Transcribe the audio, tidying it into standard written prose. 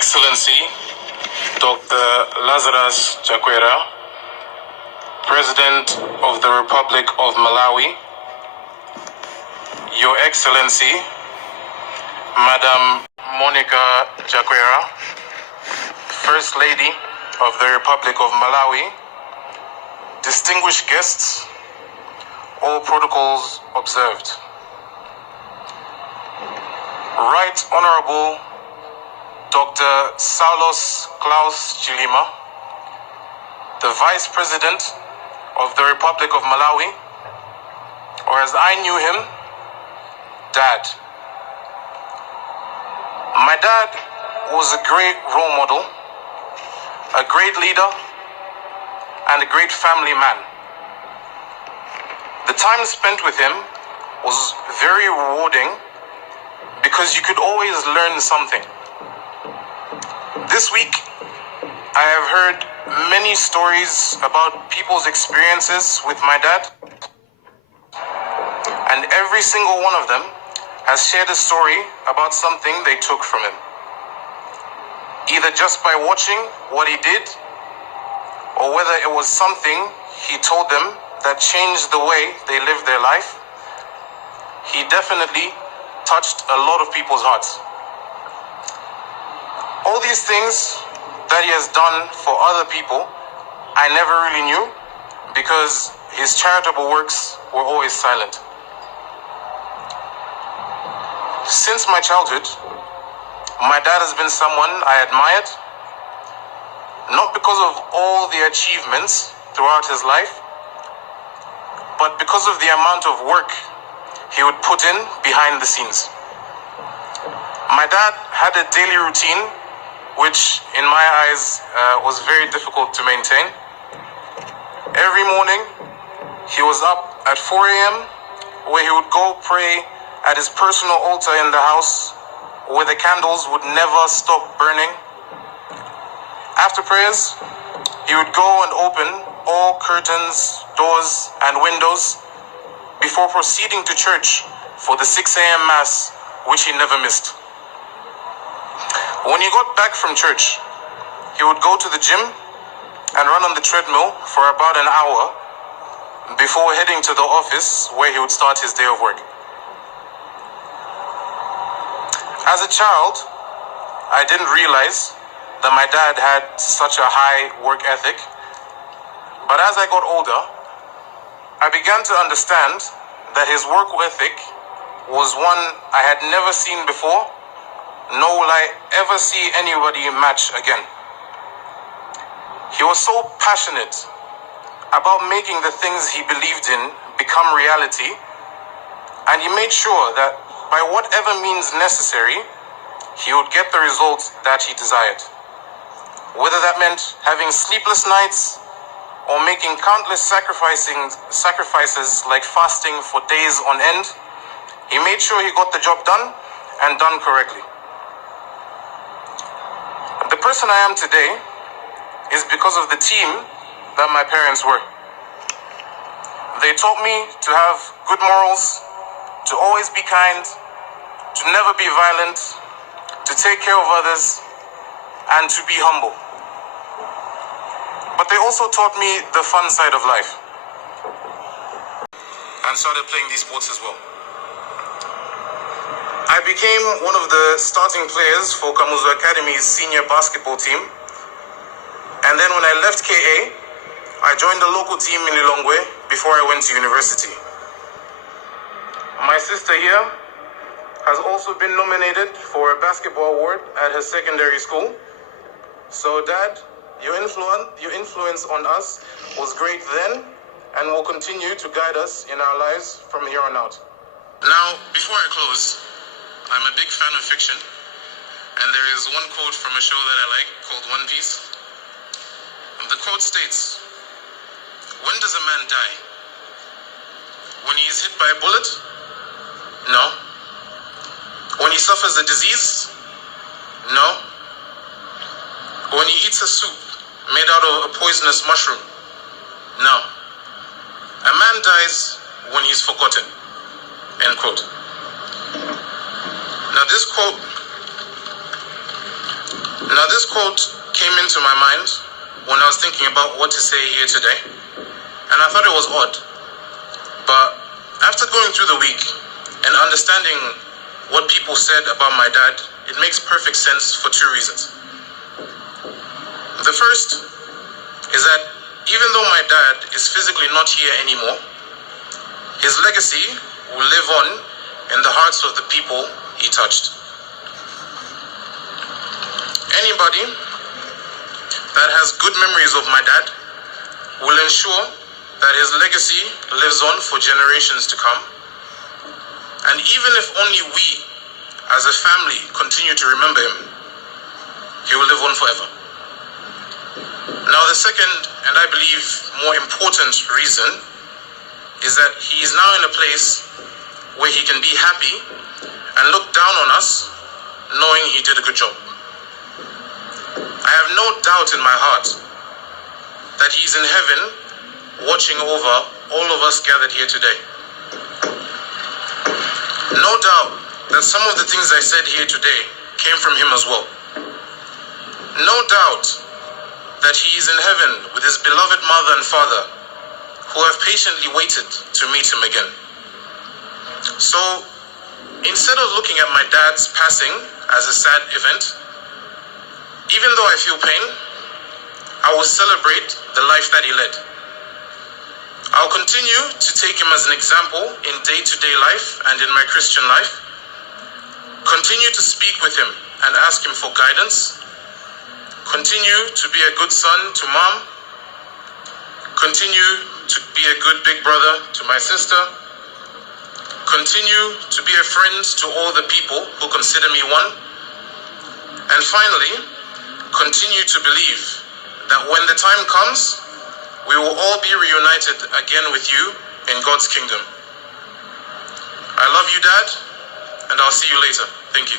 Excellency Dr. Lazarus Chakwera, President of the Republic of Malawi, Your Excellency Madam Monica Chakwera, First Lady of the Republic of Malawi, distinguished guests, all protocols observed. Right Honorable Dr. Saulos Klaus Chilima, the Vice President of the Republic of Malawi, or as I knew him, Dad. My dad was a great role model, a great leader, and a great family man. The time spent with him was very rewarding because you could always learn something. This week, I have heard many stories about people's experiences with my dad, and every single one of them has shared a story about something they took from him, either just by watching what he did, or whether it was something he told them that changed the way they lived their life. He definitely touched a lot of people's hearts. All these things that he has done for other people, I never really knew because his charitable works were always silent. Since my childhood, my dad has been someone I admired, not because of all the achievements throughout his life, but because of the amount of work he would put in behind the scenes. My dad had a daily routine which in my eyes was very difficult to maintain. Every morning, he was up at 4 a.m. where he would go pray at his personal altar in the house where the candles would never stop burning. After prayers, he would go and open all curtains, doors, and windows before proceeding to church for the 6 a.m. Mass, which he never missed. When he got back from church, he would go to the gym and run on the treadmill for about an hour before heading to the office where he would start his day of work. As a child, I didn't realize that my dad had such a high work ethic, but as I got older, I began to understand that his work ethic was one I had never seen before, nor will I ever see anybody match again. He was so passionate about making the things he believed in become reality, and he made sure that by whatever means necessary, he would get the results that he desired. Whether that meant having sleepless nights or making countless sacrifices like fasting for days on end, he made sure he got the job done and done correctly. The person I am today is because of the team that my parents were. They taught me to have good morals, to always be kind, to never be violent, to take care of others, and to be humble. But they also taught me the fun side of life and started playing these sports as well. I became one of the starting players for Kamuzu Academy's senior basketball team. And then when I left KA, I joined the local team in Lilongwe before I went to university. My sister here has also been nominated for a basketball award at her secondary school. So Dad, your influence on us was great then and will continue to guide us in our lives from here on out. Now, before I close, I'm a big fan of fiction, and there is one quote from a show that I like called One Piece. And the quote states, "When does a man die? When he is hit by a bullet? No. When he suffers a disease? No. When he eats a soup made out of a poisonous mushroom? No. A man dies when he's forgotten." End quote. Now this quote Now, this quote came into my mind when I was thinking about what to say here today, and I thought it was odd. But after going through the week and understanding what people said about my dad, it makes perfect sense for two reasons. The first is that even though my dad is physically not here anymore, his legacy will live on in the hearts of the people he touched. Anybody that has good memories of my dad will ensure that his legacy lives on for generations to come. And even if only we, as a family, continue to remember him, he will live on forever. Now, the second, and I believe more important reason, is that he is now in a place where he can be happy and look down on us, knowing he did a good job. I have no doubt in my heart that he's in heaven watching over all of us gathered here today. No doubt that some of the things I said here today came from him as well. No doubt that he is in heaven with his beloved mother and father who have patiently waited to meet him again. So, instead of looking at my dad's passing as a sad event, even though I feel pain, I will celebrate the life that he led. I'll continue to take him as an example in day-to-day life and in my Christian life. Continue to speak with him and ask him for guidance. Continue to be a good son to mom. Continue to be a good big brother to my sister. Continue to be a friend to all the people who consider me one. And finally, continue to believe that when the time comes, we will all be reunited again with you in God's kingdom. I love you, Dad, and I'll see you later. Thank you.